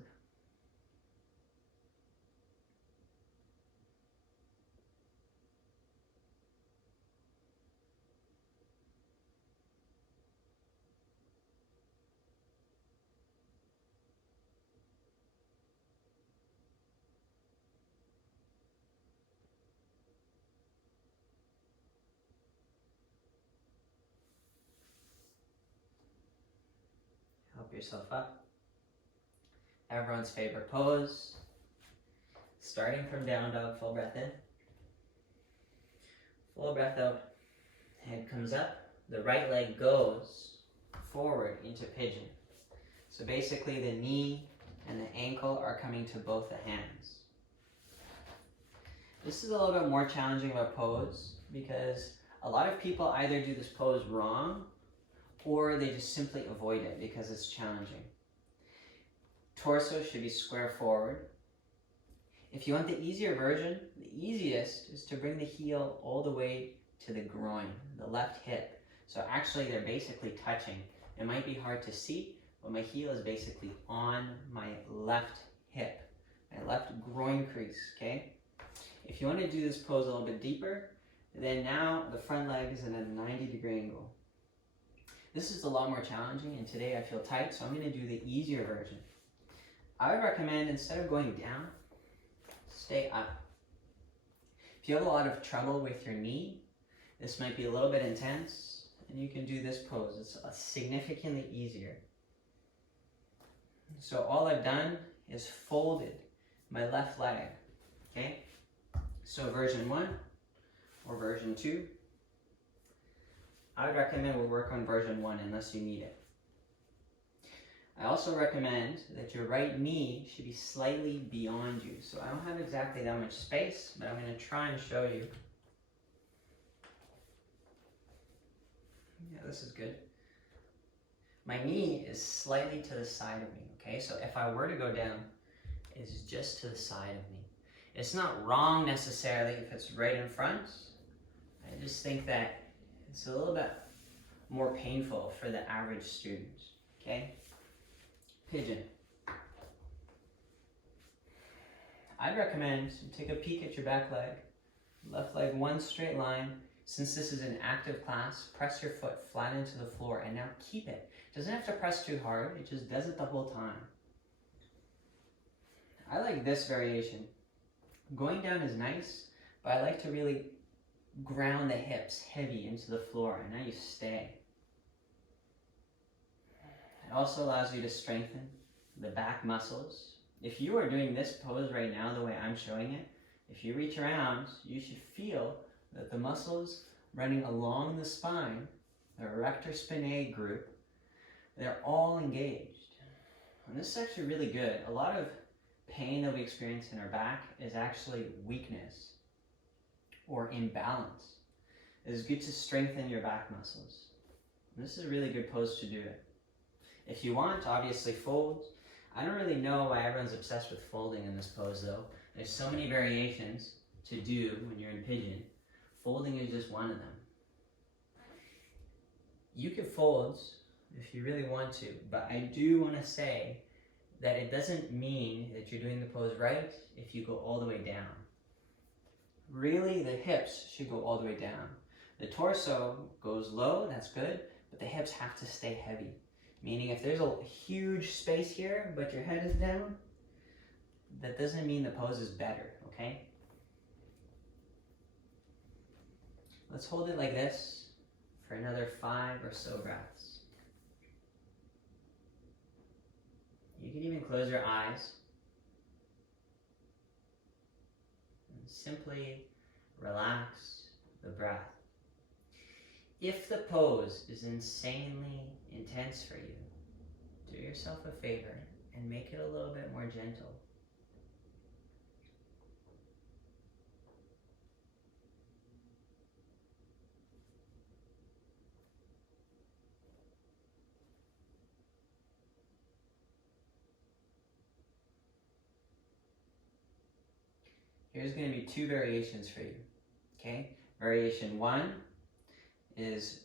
Help yourself up. Everyone's favorite pose. Starting from down dog, full breath in. Full breath out. Head comes up. The right leg goes forward into pigeon. So basically the knee and the ankle are coming to both the hands. This is a little bit more challenging of a pose because a lot of people either do this pose wrong or they just simply avoid it because it's challenging. Torso should be square forward. If you want the easier version, the easiest is to bring the heel all the way to the groin, the left hip. So actually they're basically touching. It might be hard to see, but my heel is basically on my left hip, my left groin crease, okay? If you want to do this pose a little bit deeper, then now the front leg is at a 90-degree angle. This is a lot more challenging, and today I feel tight, so I'm going to do the easier version. I would recommend, instead of going down, stay up. If you have a lot of trouble with your knee, this might be a little bit intense, and you can do this pose. It's significantly easier. So all I've done is folded my left leg, okay? So version 1 or version 2, I would recommend we work on version 1 unless you need it. I also recommend that your right knee should be slightly beyond you. So I don't have exactly that much space, but I'm going to try and show you. Yeah, this is good. My knee is slightly to the side of me, okay? So if I were to go down, it's just to the side of me. It's not wrong necessarily if it's right in front. I just think that it's a little bit more painful for the average student, okay? Pigeon. I'd recommend you take a peek at your back leg. Left leg, one straight line. Since this is an active class, press your foot flat into the floor and now keep it. It doesn't have to press too hard, it just does it the whole time. I like this variation. Going down is nice, but I like to really ground the hips heavy into the floor, and now you stay. It also allows you to strengthen the back muscles. If you are doing this pose right now the way I'm showing it, if you reach around, you should feel that the muscles running along the spine, the erector spinae group, they're all engaged. And this is actually really good. A lot of pain that we experience in our back is actually weakness or imbalance. It is good to strengthen your back muscles. And this is a really good pose to do it. If you want, obviously fold. I don't really know why everyone's obsessed with folding in this pose though. There's so many variations to do when you're in pigeon. Folding is just one of them. You can fold if you really want to, but I do want to say that it doesn't mean that you're doing the pose right if you go all the way down. Really, the hips should go all the way down. The torso goes low, that's good, but the hips have to stay heavy. Meaning if there's a huge space here, but your head is down, that doesn't mean the pose is better, okay? Let's hold it like this for another 5 or so breaths. You can even close your eyes and simply relax the breath. If the pose is insanely intense for you, do yourself a favor and make it a little bit more gentle. Here's going to be 2 variations for you, okay? Variation 1 is,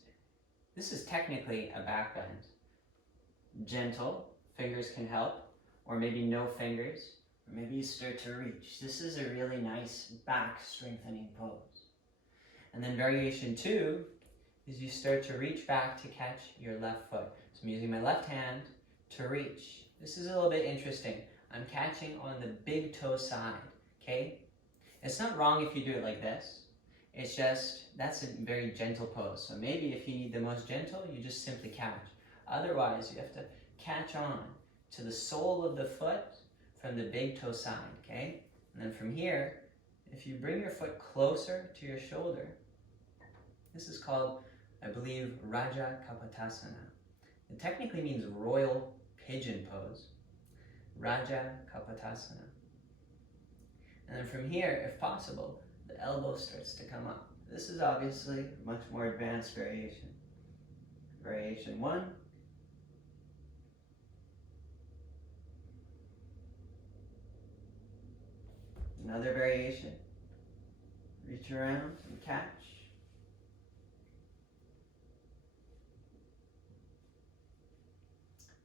this is technically a back bend. Gentle, fingers can help, or maybe no fingers, or maybe you start to reach. This is a really nice back strengthening pose. And then variation 2 is you start to reach back to catch your left foot. So I'm using my left hand to reach. This is a little bit interesting. I'm catching on the big toe side, okay? It's not wrong if you do it like this. It's just, that's a very gentle pose. So maybe if you need the most gentle, you just simply catch. Otherwise, you have to catch on to the sole of the foot from the big toe side, okay? And then from here, if you bring your foot closer to your shoulder, this is called, I believe, Raja Kapotasana. It technically means royal pigeon pose. Raja Kapotasana. And then from here, if possible, the elbow starts to come up. This is obviously a much more advanced variation. Variation 1. Another variation. Reach around and catch.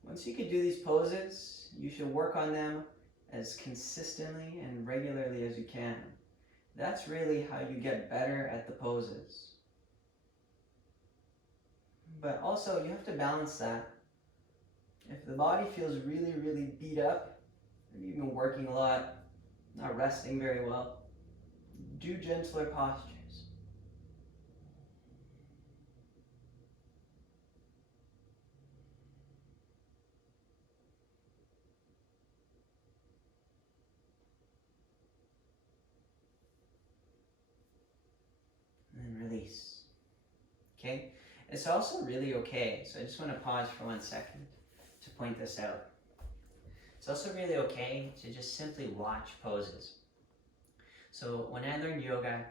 Once you can do these poses, you should work on them as consistently and regularly as you can. That's really how you get better at the poses. But also, you have to balance that. If the body feels really, really beat up, maybe you've been working a lot, not resting very well, do gentler postures. And release. Okay? It's also really okay, so I just want to pause for 1 second to point this out. It's also really okay to just simply watch poses. So when I learned yoga,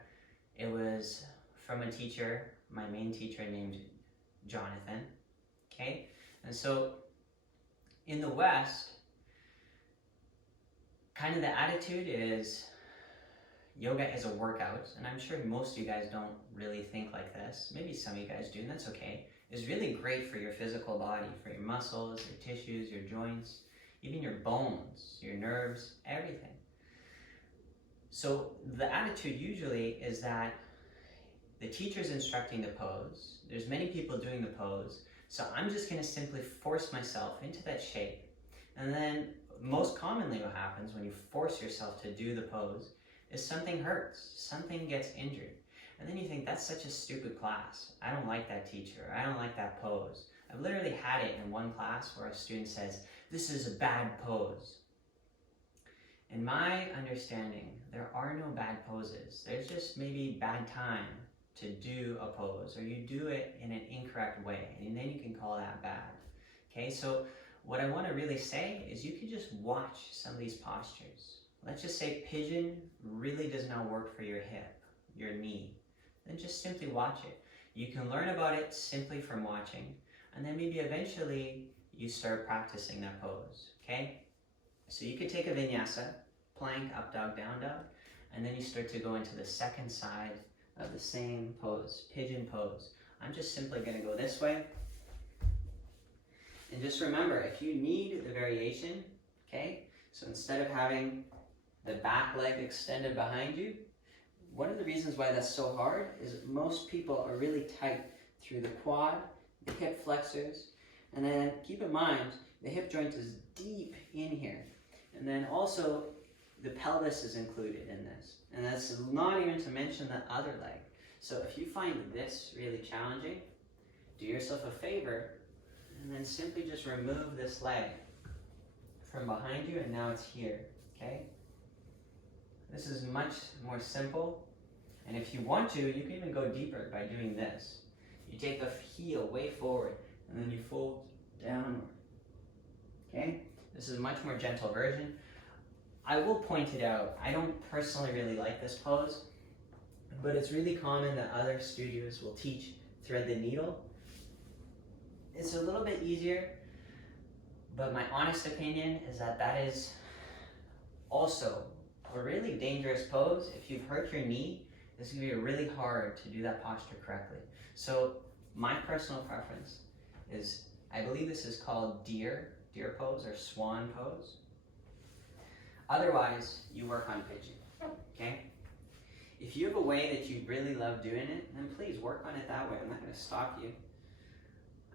it was from a teacher, my main teacher named Jonathan, okay? And so in the West, kind of the attitude is yoga is a workout, and I'm sure most of you guys don't really think like this. Maybe some of you guys do, and that's okay. It's really great for your physical body, for your muscles, your tissues, your joints, even your bones, your nerves, everything. So the attitude usually is that the teacher's instructing the pose, there's many people doing the pose, so I'm just going to simply force myself into that shape. And then most commonly what happens when you force yourself to do the pose is something hurts, something gets injured. And then you think, that's such a stupid class. I don't like that teacher. I don't like that pose. I've literally had it in one class where a student says, this is a bad pose. In my understanding, there are no bad poses. There's just maybe bad time to do a pose, or you do it in an incorrect way, and then you can call that bad. Okay, so what I want to really say is you can just watch some of these postures. Let's just say pigeon really does not work for your hip, your knee. Then just simply watch it. You can learn about it simply from watching, and then maybe eventually you start practicing that pose, okay? So you could take a vinyasa, plank, up dog, down dog, and then you start to go into the second side of the same pose, pigeon pose. I'm just simply gonna go this way. And just remember, if you need the variation, okay? So instead of having the back leg extended behind you, one of the reasons why that's so hard is that most people are really tight through the quad, the hip flexors, and then keep in mind, the hip joint is deep in here. And then also, the pelvis is included in this. And that's not even to mention the other leg. So if you find this really challenging, do yourself a favor and then simply just remove this leg from behind you, and now it's here, okay? This is much more simple. And if you want to, you can even go deeper by doing this. You take the heel way forward and then you fold downward, okay? This is a much more gentle version. I will point it out, I don't personally really like this pose, but it's really common that other studios will teach thread the needle. It's a little bit easier, but my honest opinion is that that is also a really dangerous pose. If you've hurt your knee, it's gonna be really hard to do that posture correctly. So my personal preference is, I believe this is called deer pose or swan pose. Otherwise, you work on pigeon, okay? If you have a way that you really love doing it, then please work on it that way. I'm not gonna stop you.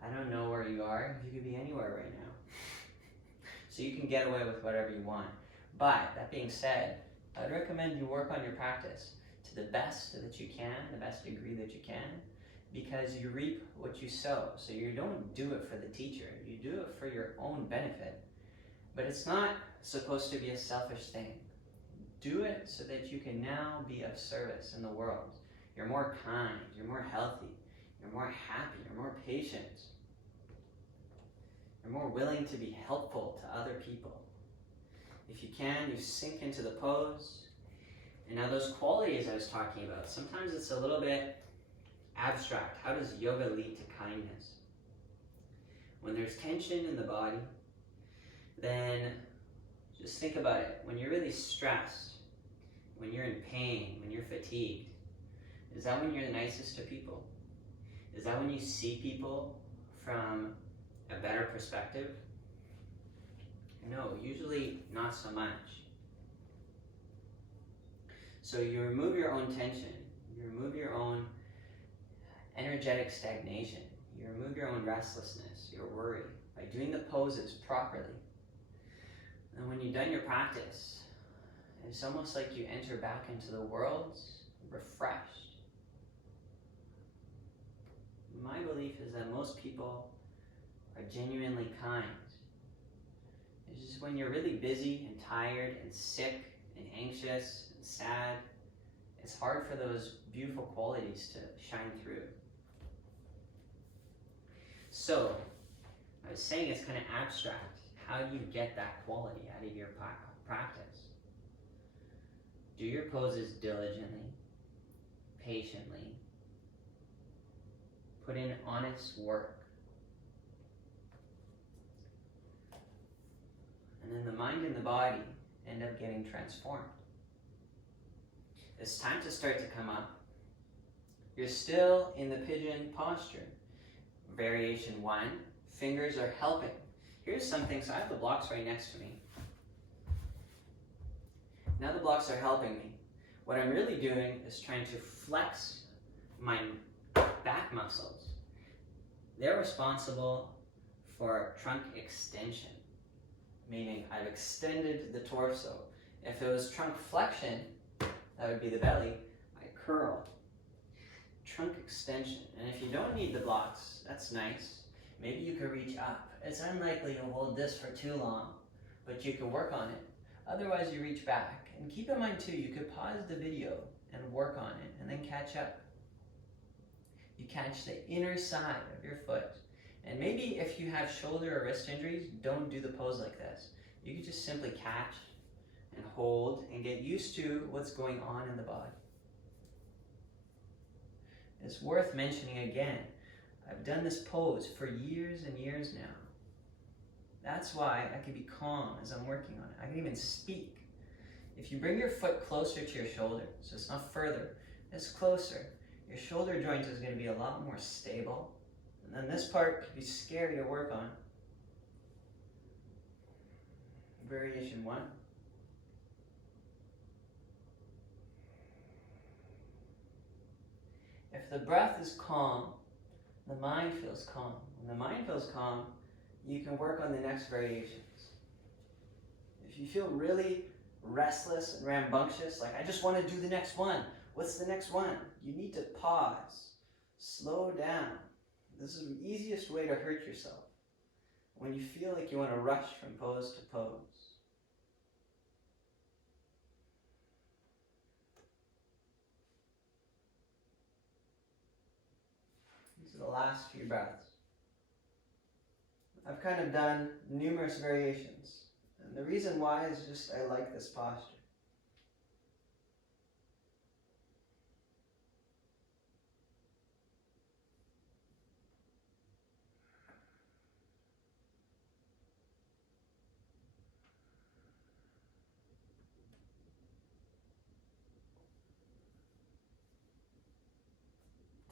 I don't know where you are. You could be anywhere right now. So you can get away with whatever you want. But that being said, I'd recommend you work on your practice to the best that you can, the best degree that you can, because you reap what you sow. So you don't do it for the teacher, you do it for your own benefit. But it's not supposed to be a selfish thing. Do it so that you can now be of service in the world. You're more kind, you're more healthy, you're more happy, you're more patient. You're more willing to be helpful to other people. If you can, you sink into the pose. And now those qualities I was talking about, sometimes it's a little bit abstract. How does yoga lead to kindness? When there's tension in the body, then just think about it. When you're really stressed, when you're in pain, when you're fatigued, is that when you're the nicest to people? Is that when you see people from a better perspective? No, usually not so much. So you remove your own tension, you remove your own energetic stagnation, you remove your own restlessness, your worry, by doing the poses properly. And when you've done your practice, it's almost like you enter back into the world refreshed. My belief is that most people are genuinely kind. It's just when you're really busy and tired and sick and anxious and sad, it's hard for those beautiful qualities to shine through. So, I was saying it's kind of abstract. How do you get that quality out of your practice? Do your poses diligently, patiently. Put in honest work. And then the mind and the body end up getting transformed. It's time to start to come up. You're still in the pigeon posture. Variation 1, fingers are helping. Here's something, so I have the blocks right next to me. Now the blocks are helping me. What I'm really doing is trying to flex my back muscles. They're responsible for trunk extension, meaning I've extended the torso. If it was trunk flexion, that would be the belly, I curl. Trunk extension. And if you don't need the blocks, that's nice. Maybe you could reach up. It's unlikely you'll hold this for too long, but you can work on it. Otherwise, you reach back. And keep in mind too, you could pause the video and work on it and then catch up. You catch the inner side of your foot. And maybe if you have shoulder or wrist injuries, don't do the pose like this. You could just simply catch and hold and get used to what's going on in the body. It's worth mentioning again, I've done this pose for years and years now. That's why I can be calm as I'm working on it. I can even speak. If you bring your foot closer to your shoulder, so it's not further, it's closer, your shoulder joint is going to be a lot more stable. And then this part could be scary to work on. Variation 1. If the breath is calm, the mind feels calm. When the mind feels calm, you can work on the next variations. If you feel really restless and rambunctious, like I just want to do the next one. What's the next one? You need to pause, slow down. This is the easiest way to hurt yourself. When you feel like you want to rush from pose to pose. These are the last few breaths. I've kind of done numerous variations. And the reason why is just I like this posture.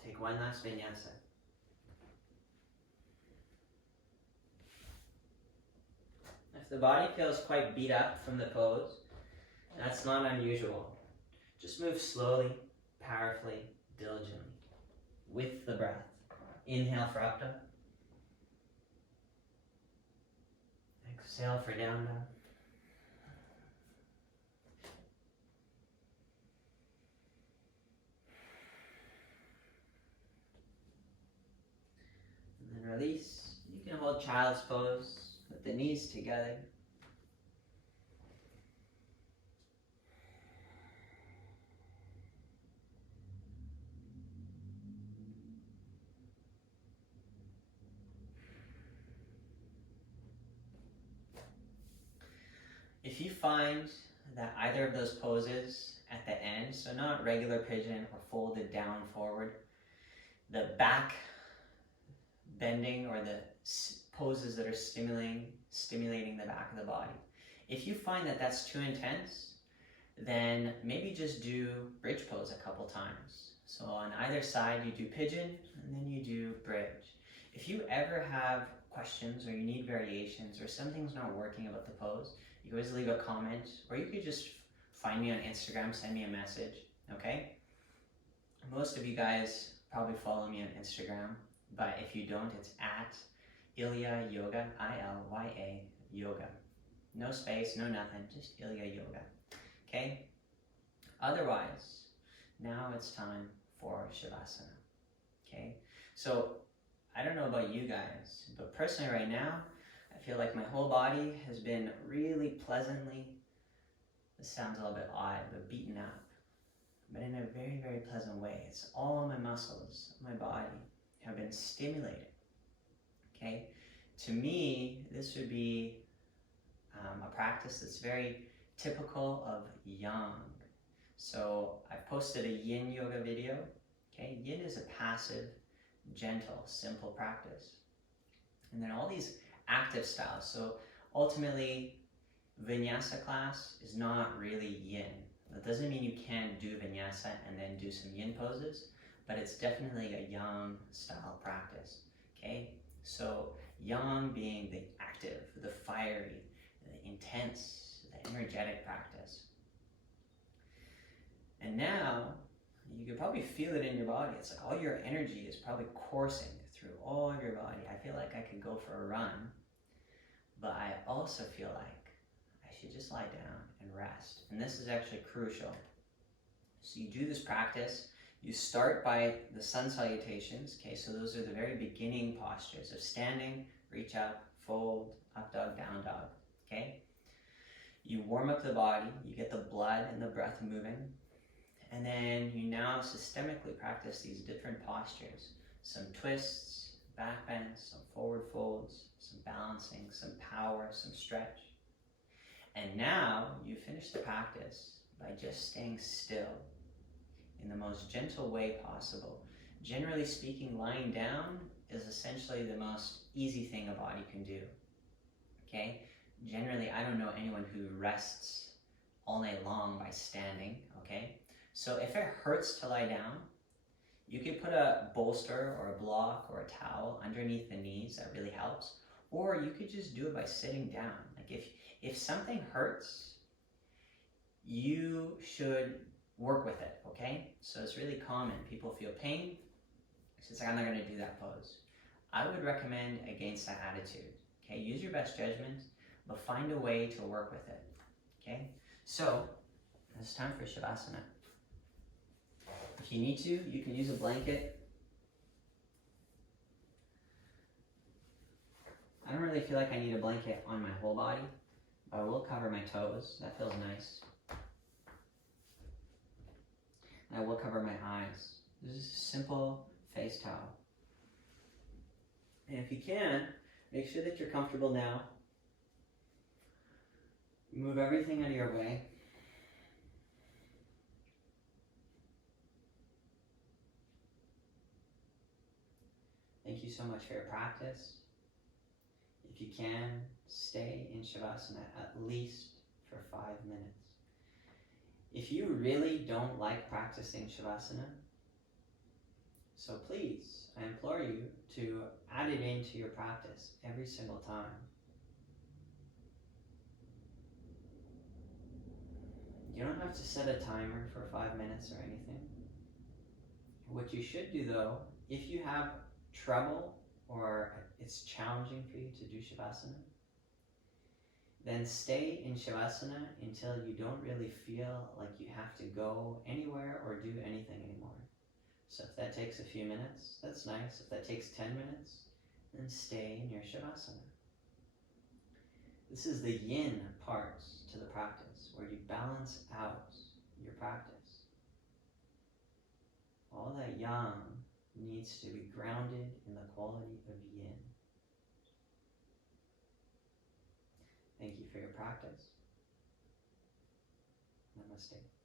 Take one last vinyasa. If the body feels quite beat up from the pose, that's not unusual. Just move slowly, powerfully, diligently, with the breath. Inhale for up dog. Exhale for down dog. And then release. You can hold child's pose with the knees together. If you find that either of those poses at the end, so not regular pigeon or folded down forward, the back bending or the poses that are stimulating the back of the body. If you find that that's too intense, then maybe just do bridge pose a couple times. So on either side you do pigeon and then you do bridge. If you ever have questions or you need variations or something's not working about the pose, you can always leave a comment or you could just find me on Instagram, send me a message, okay? Most of you guys probably follow me on Instagram, but if you don't, it's at Ilya Yoga, I-L-Y-A Yoga. No space, no nothing, just Ilya Yoga, okay? Otherwise, now it's time for Shavasana, okay? So, I don't know about you guys, but personally right now, I feel like my whole body has been really pleasantly, this sounds a little bit odd, but beaten up, but in a very, very pleasant way. It's all my muscles, my body have been stimulated, okay? To me, this would be a practice that's very typical of yang. So I've posted a yin yoga video, okay? Yin is a passive, gentle, simple practice. And then all these active styles. So ultimately, Vinyasa class is not really yin. That doesn't mean you can't do Vinyasa and then do some yin poses, but it's definitely a yang style practice, okay? So yang being the active, the fiery, the intense, the energetic practice. And now, you can probably feel it in your body. It's like all your energy is probably coursing through all of your body. I feel like I could go for a run, but I also feel like I should just lie down and rest. And this is actually crucial. So you do this practice. You start by the sun salutations, okay? So those are the very beginning postures of standing, reach up, fold, up dog, down dog, okay? You warm up the body, you get the blood and the breath moving, and then you now systemically practice these different postures. Some twists, back bends, some forward folds, some balancing, some power, some stretch. And now you finish the practice by just staying still in the most gentle way possible. Generally speaking, lying down is essentially the most easy thing a body can do, okay? Generally, I don't know anyone who rests all night long by standing, okay? So if it hurts to lie down, you could put a bolster or a block or a towel underneath the knees. That really helps. Or you could just do it by sitting down. Like if something hurts, you should work with it, okay? So it's really common. People feel pain. It's like, I'm not going to do that pose. I would recommend against that attitude, okay? Use your best judgment, but find a way to work with it, okay? So it's time for Shavasana. If you need to, you can use a blanket. I don't really feel like I need a blanket on my whole body, but I will cover my toes. That feels nice. And I will cover my eyes. This is a simple face towel. And if you can, make sure that you're comfortable now. Move everything out of your way. Thank you so much for your practice. If you can, stay in Shavasana at least for 5 minutes. If you really don't like practicing Shavasana, so please, I implore you to add it into your practice every single time. You don't have to set a timer for 5 minutes or anything. What you should do though, if you have trouble or it's challenging for you to do Shavasana, then stay in Shavasana until you don't really feel like you have to go anywhere or do anything anymore. So if that takes a few minutes, that's nice. If that takes 10 minutes, then stay in your Shavasana. This is the yin part to the practice, where you balance out your practice. All that yang needs to be grounded in the quality of yin. Thank you for your practice. Namaste.